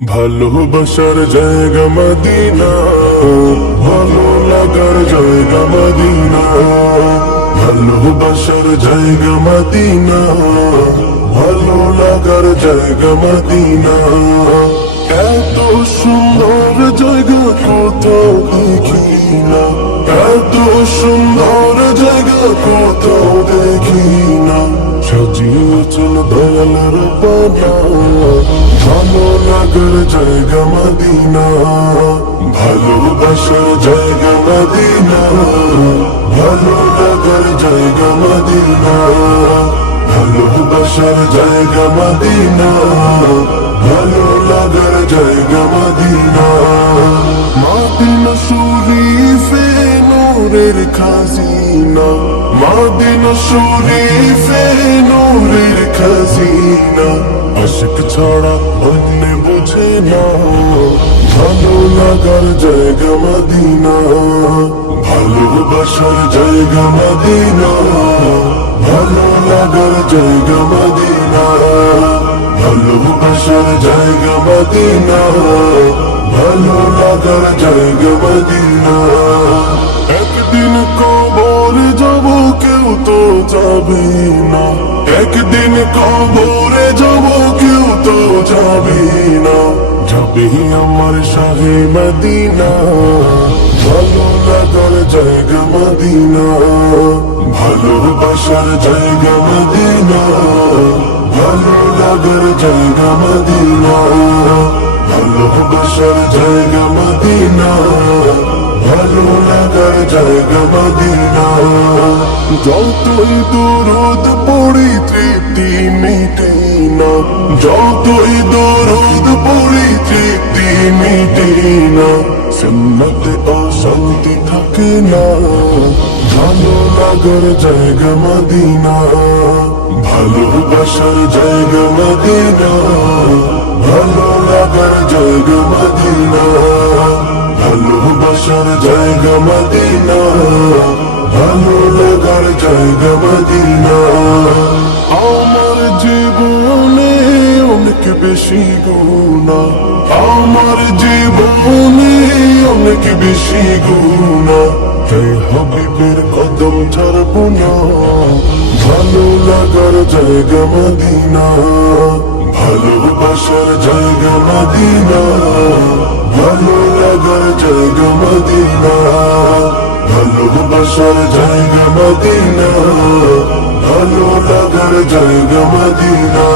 ভালোবাসার জায়গা মদিনা, ভালো লাগার জায়গা মদিনা। ভালোবাসার জায়গা মদিনা, ভালো লাগার জায়গা মদিনা। এত সুন্দর জায়গা কোথাও দেখি না, এত সুন্দর জায়গা কোথাও দেখি না। সাজিয়ে চল দয়ালের পানা, ভালো লাগার জায়গা মদিনা। ভালোবাসার জায়গা মদিনা, ভালো লাগার জায়গা মদিনা। ভালোবাসার জায়গা মদিনা, ভালো লাগার জায়গা মদিনা। মদিনা শরীফে নূরের খাজিনা, মদিনা শরীফে নূরের খাজিনা। আশিক ছাড়া অন্য বুঝে না, ভালো লাগার জায়গা মদিনা। ভালোবাসার জায়গা মদিনা, ভালো লাগার জায়গা মদিনা। ভালোবাসার জায়গা মদিনা, ভালো লাগার জায়গা মদিনা। একদিন কবর যাব কেউ তো যাবে না, একদিন কবরে যাব কেউ তো যাবে না। যাবে আমার শাহে মদিনা, ভালো লাগার জায়গা মদিনা। ভালোবাসার জায়গা মদিনা, ভালো লাগার জায়গা মদিনা। ভালোবাসার জায়গা মদিনা, ভালো লাগার জায়গা মদিনা। যতই দরুদ পড়ি তৃপ্তি মিটে না, যতই দরুদ পড়ি তৃপ্তি মিটে না। সুন্নতে অশান্তি থাকে না, ভালো লাগার জায়গা মদিনা। ভালোবাসার জায়গা মদিনা, ভালো লাগার জায়গা মদিনা। ভালোবাসার জায়গা মদিনা, ভালো লাগার জায়গা মদিনা। আমার জীবনে অনেক বেশি গুনাহ, আমার জীবনে অনেক বেশি গুনাহ। হে হাবিবের কদম ছাড়বো না, ভালো লাগার জায়গা মদিনা। ভালোবাসার জায়গা মদিনা, ভালো লাগার জায়গা মদিনা। ভালোবাসার জায়গা মদিনা, ভালো লাগার জায়গা মদিনা।